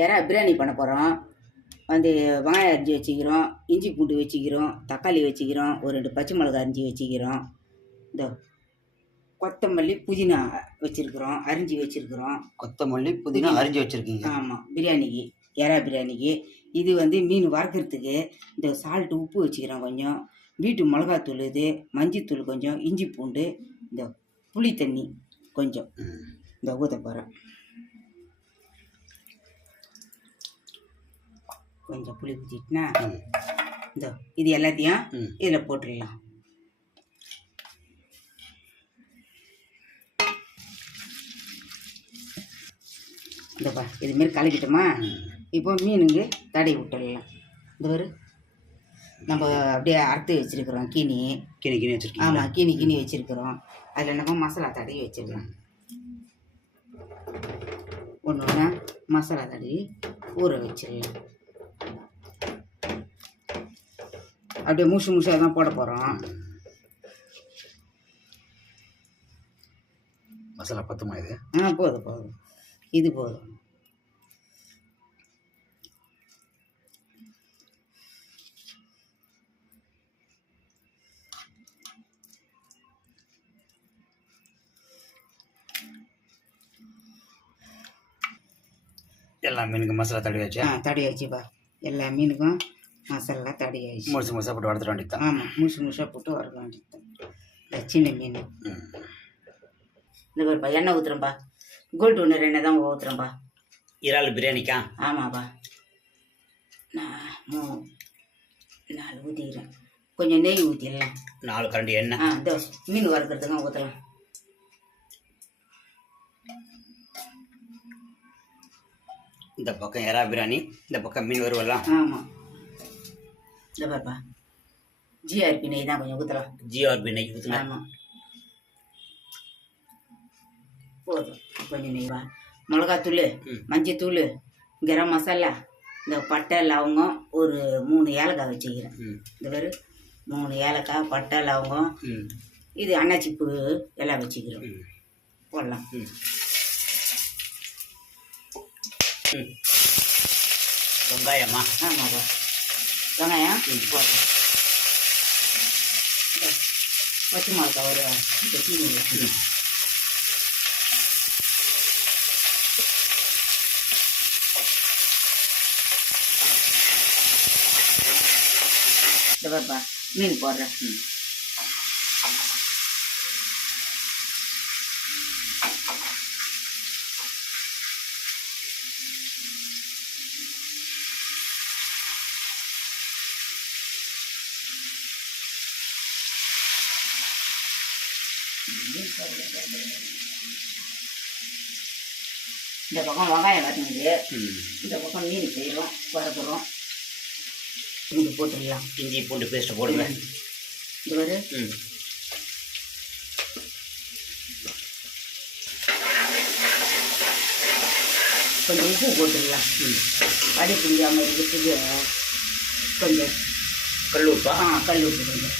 இறா பிரியாணி பண்ண போகிறோம். வந்து வெங்காயம் அரிஞ்சு வச்சுக்கிறோம், இஞ்சி பூண்டு வச்சுக்கிறோம், தக்காளி வச்சுக்கிறோம், ஒரு 2 பச்சை மிளகா அரிஞ்சு வச்சுக்கிறோம். இந்த கொத்தமல்லி புதினா வச்சுருக்குறோம், அரிஞ்சு வச்சுருக்குறோம். கொத்தமல்லி புதினா அரிஞ்சு வச்சுருக்கீங்க? ஆமாம், பிரியாணிக்கு, இறா பிரியாணிக்கு. இது வந்து மீன் வறுக்கிறதுக்கு இந்த சால்ட்டு உப்பு வச்சுக்கிறோம் கொஞ்சம், வீட்டு மிளகாத்தூள், இது மஞ்சத்தூள் கொஞ்சம், இஞ்சி பூண்டு, இந்த புளி தண்ணி கொஞ்சம் இந்த ஊற்ற போகிறேன். கொஞ்சம் புளி ஊற்றிட்டுனா இந்த இது எல்லாத்தையும் இதில் போட்டுடலாம். இந்தப்பா இதுமாரி கலக்கிட்டோமா, இப்போ மீனுங்க தடவி விட்டுடலாம். இந்த ஒரு நம்ம அப்படியே அறுத்து வச்சுருக்குறோம், கினி வச்சுருக்கோம். ஆமாம், கினி வச்சுருக்குறோம். அதில் நம்ம மசாலா தடவி வச்சிடலாம். ஒன்று ஒன்றா மசாலா தடவி ஊற வச்சிடலாம். அப்படியே முஷாக தான் போட போகிறோம். மசாலா பத்துமா இது? போதும், இது போதும். எல்லா மீனுக்கும் மசாலா தடவியாச்சா? தடவியாச்சுப்பா. எல்லா மீனுக்கும் மசாலா தடவியாச்சு. முழுசு போட்டு வறுத்துட வேண்டியது. ஆமாம், முழுசாக போட்டு வறுக்க வேண்டியது. இந்த சின்ன மீன் இந்த பாருப்பா, எண்ணெய் ஊற்றுறேன்ப்பா. கோல்டு ஒன்று 2 தான் ஊற்றுறேன்ப்பா. இறால் பிரியாணிக்கா? ஆமாப்பா. நான் 4 ஊற்றிக்கிறேன். கொஞ்சம் நெய் ஊற்றிடலாம். 4 கரண்டி எண்ணெய். இந்த மீன் வறுக்கிறதுக்கு ஊற்றலாம். இந்த பக்கம் இறா பிரியாணி, இந்த பக்கம் மீன் வறுவலாம். ஆமாம், இந்த பாருப்பா, ஜிஆர்பி நெய் தான் கொஞ்சம் ஊற்றலாம். ஜிஆர்பி நெய் ஊற்றலாம். ஆமாம், போதும். கொஞ்சம் நெய்வா, மிளகாத்தூள், மஞ்சத்தூள், கரம் மசாலா, இந்த பட்டை லவங்கம், ஒரு 3 ஏலக்காய் வச்சுக்கிறேன். இந்த பேர் 3 ஏலக்காய், பட்டை லவங்கம், இது அன்னாச்சிப்பூ எல்லாம் வச்சுக்கிறோம். போடலாம். வெங்காயமா? ஆமாப்பா, வெங்காயம் போடுறோம். பச்சை மிளகா ஒரு சீனி வச்சுக்கணும். இந்த பாப்பா மீன் போடுறேன். இந்த பக்கம் வெங்காயம் வதங்குது, இந்த பக்கம் மீன் செய்கிறோம், வறுக்கிறோம். இஞ்சி போட்டுடலாம். இஞ்சி பூண்டு பேஸ்ட் போடுங்க. இது ஒரு கொஞ்சம் உப்பு போட்டுடலாம். அடி புரியாமல் இருக்கிறதுக்கு கொஞ்சம் கல் உப்பா? கல் உப்பு கொஞ்சம்.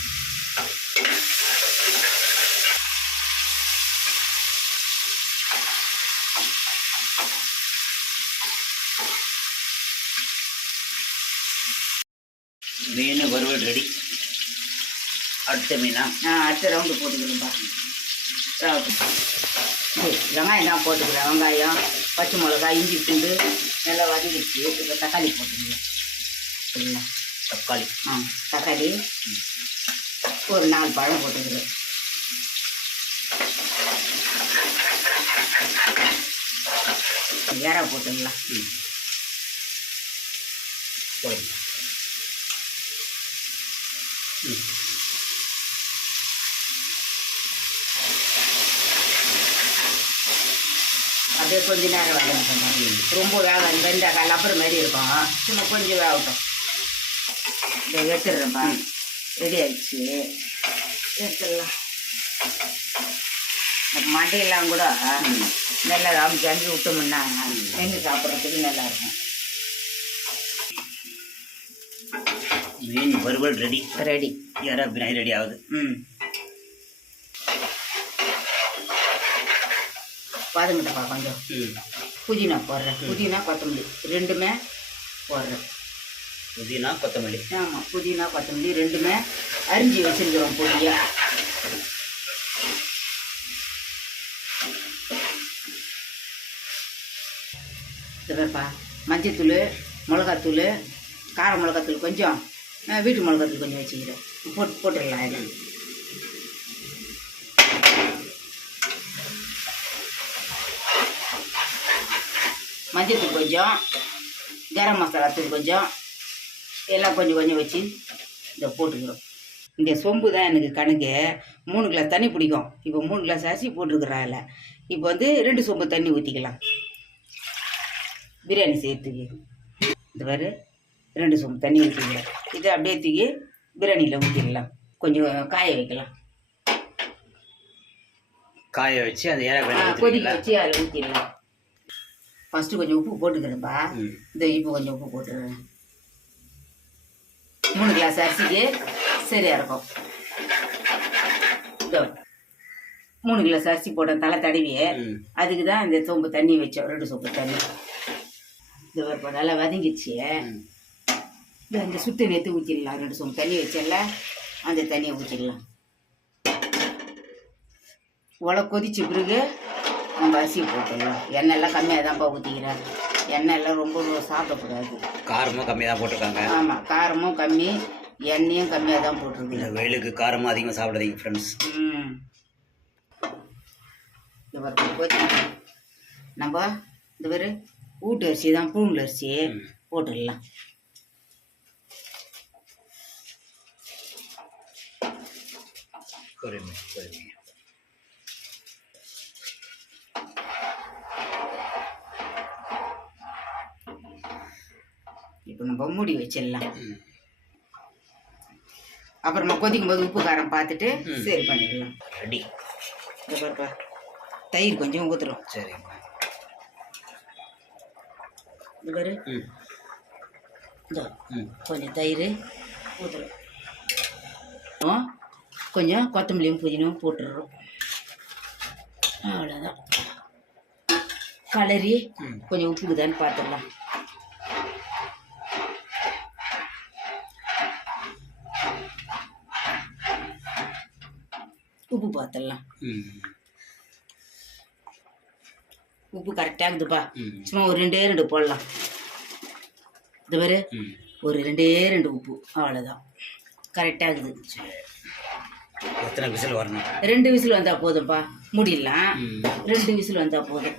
மீன் வறுவல் ரெடி. அடுத்த மீனா? அடுத்த ரவுண்டு போட்டுக்கிறேன்ப்பா. வெங்காயம் தான் போட்டுக்கிறேன். வெங்காயம், பச்சை மிளகாய், இஞ்சி பூண்டு நல்லா வதங்கிடுச்சு. இப்போ தக்காளி போட்டுக்கிறேன். சரிங்களா? தக்காளி? தக்காளி ஒரு 4 பழம் போட்டுக்கிறேன். இறா போட்டுக்கலாம். போதும். அப்படியே கொஞ்ச நேரம் வேகணும். ரொம்ப வேகம் வெந்தாக்கா லப்பர் மாதிரி இருக்கும். சும்மா கொஞ்சம் வேகட்டும். இதை எடுத்துடுறேன்ப்பா. ரெடி ஆயிடுச்சு, எடுத்துடலாம். இந்த மண்டையெல்லாம் கூட நல்லா அமுக்கி அமுக்கி விட்டோம்னா எங்கே சாப்பிட்றதுக்கு நல்லா இருக்கும். மீன் வறுவல் ரெடி. இறா பிரியாணி ரெடி ஆகுது. பாதுங்கட்டப்பா கொஞ்சம். புதினா போடுறேன், புதினா கொத்தமல்லி ரெண்டுமே போடுறேன். புதினா கொத்தமல்லி. ஆமாம், புதினா கொத்தமல்லி ரெண்டுமே அரிஞ்சு வச்சுருக்கிறோம் பொடியாக. இதுப்பா மஞ்சத்தூள், மிளகாத்தூள், கார மிளகாத்தூள் கொஞ்சம், வீட்டு மிளகாத்தூள் கொஞ்சம் வச்சுக்கிறேன். போட்டுடலாம். இது மஞ்சத்தூள் கொஞ்சம், கரம் மசாலா தூள் கொஞ்சம், எல்லாம் கொஞ்சம் கொஞ்சம் வச்சு இதை போட்டுக்கிறோம். இந்த சொம்பு தான் எனக்கு கணக்கு. 3 கிளாஸ் தண்ணி பிடிக்கும். இப்போ 3 கிளாஸ் அரிசி போட்டுருக்குறாள். இப்போ வந்து 2 சொம்பு தண்ணி ஊற்றிக்கலாம் பிரியாணி செய்யறதுக்கு. இந்த மாதிரி 2 சொம்பு தண்ணி ஊற்றிக்கலாம். இதை அப்படியே தூக்கி பிரியாணியில் ஊற்றிடலாம். கொஞ்சம் காய வைக்கலாம். காய வச்சு அந்த கொதிக்க வச்சு அதில் ஊற்றிடலாம். ஃபஸ்ட்டு கொஞ்சம் உப்பு போட்டுக்கிறேன்ப்பா. இந்த இப்போ கொஞ்சம் உப்பு போட்டுடுறேன். 3 கிளாஸ் அரிசிக்கு சரியாக இருக்கும். 3 கிளாஸ் அரிசி போட்டேன் தலை தடவி. அதுக்கு தான் இந்த சொம்பு தண்ணி வச்சோம், 2 சொம்பு தண்ணி. இந்த இப்போ நல்லா வதங்கிடுச்சு. இந்த சுத்த நேற்று ஊற்றிடலாம். 2 சொம்பு தண்ணி வச்சல அந்த தண்ணியை ஊற்றிடலாம். கொதிச்ச பிறகு நம்ம அரிசி போட்டுடலாம். எண்ணெயெல்லாம் கம்மியாக தான்ப்பா ஊற்றிக்கிறேன். எண்ணெயெல்லாம் ரொம்ப சாப்பிடக்கூடாது. காரமும் கம்மியாக தான் போட்டிருக்காங்க. ஆமாம், காரமும் கம்மி, எண்ணெயும் கம்மியாக தான் போட்டிருக்கு. இந்த வெயிலுக்கு காரமும் அதிகமாக சாப்பிடாதீங்க ஃப்ரெண்ட்ஸ். நம்ம இந்த பேர் வீட்டு அரிசி தான், பூண்டு அரிசி போட்டுடலாம். இப்போ நம்ம மூடி வச்சிடலாம். அப்புறமா கொதிக்கும் போது உப்பு காரம் பார்த்துட்டு சரி பண்ணிடலாம். ரெடி. பாருப்பா, தயிர் கொஞ்சம் ஊற்றுறோம். சரிங்க. இது பாரு, கொஞ்சம் தயிர் ஊற்றுறோம். கொஞ்சம் கொத்தமல்லியும் புதினாவும் போட்டுடுறோம். அவ்வளோதான். கலரி கொஞ்சம் உப்புக்குதான்னு பார்த்துடலாம். உப்பு பார்த்துடலாம். உப்பு கரெக்டாக இருக்குதுப்பா. சும்மா ஒரு 2 போடலாம். இது பாரு, ஒரு 2 உப்பு, அவ்வளோதான். கரெக்டாக இருக்குது. எத்தனை விசில் வரணும்? 2 விசில் வந்தால் போதும்ப்பா. மூடிடலாம். 2 விசில் வந்தால் போதும்.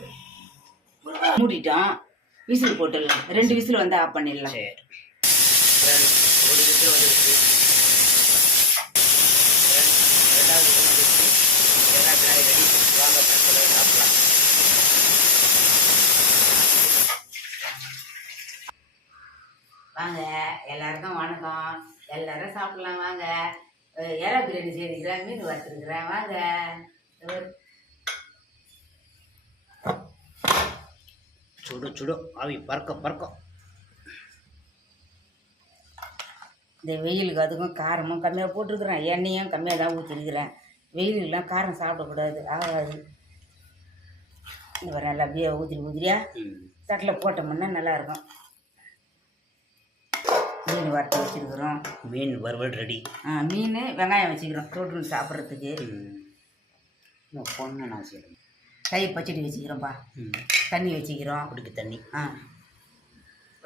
மூடிட்டோம், விசில் போட்டுடலாம். 2 விசில் வந்தால் ஆஃப் பண்ணிடலாம். சரி, ஒரு விசில் வந்துருச்சு. 2வது விசில் எல்லாம் பின்னாடி ரெடி. வாங்க ஃப்ரெண்ட்ஸ், சாப்பிடலாம். வாங்க, எல்லாருக்கும் வணக்கம். எல்லாரும் சாப்பிடலாம் வாங்க. இறா பிரியாணி செய்திருக்கிறேன், மீன் வறுத்துருக்குறேன். வாங்க. சுடு சுடு ஆவி பறக்க பறக்க. இந்த வெயிலுக்கு அதுக்கும் காரமும் கம்மியாக போட்டிருக்கிறேன், எண்ணெயும் கம்மியாக தான் ஊற்றிருக்கிறேன். வெயிலுக்கெலாம் காரம் சாப்பிடக்கூடாது, ஆகாது. இந்த நல்லா அப்படியே ஊதிரியா தட்டில் போட்டோம்னா நல்லாயிருக்கும். மீன் வறுத்து வச்சுருக்குறோம். மீன் வறுவல் ரெடி. மீன் வெங்காயம் வச்சுக்கிறோம் தொட்டு சாப்பிட்றதுக்கு. பொண்ணு நான் செய்யணும். தயிர் பச்சடி வச்சுக்கிறோம்ப்பா. தண்ணி வச்சுக்கிறோம், குடிக்க தண்ணி.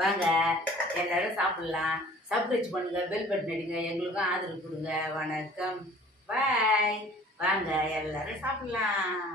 வாங்க எல்லாரும் சாப்பிட்லாம். சப்ஸ்கிரைப் பண்ணுங்க, பெல் பட்டன் அடிங்க, எங்களுக்கும் ஆதரவு கொடுங்க. வணக்கம், பாய். வாங்க எல்லாரும் சாப்பிட்லாம்.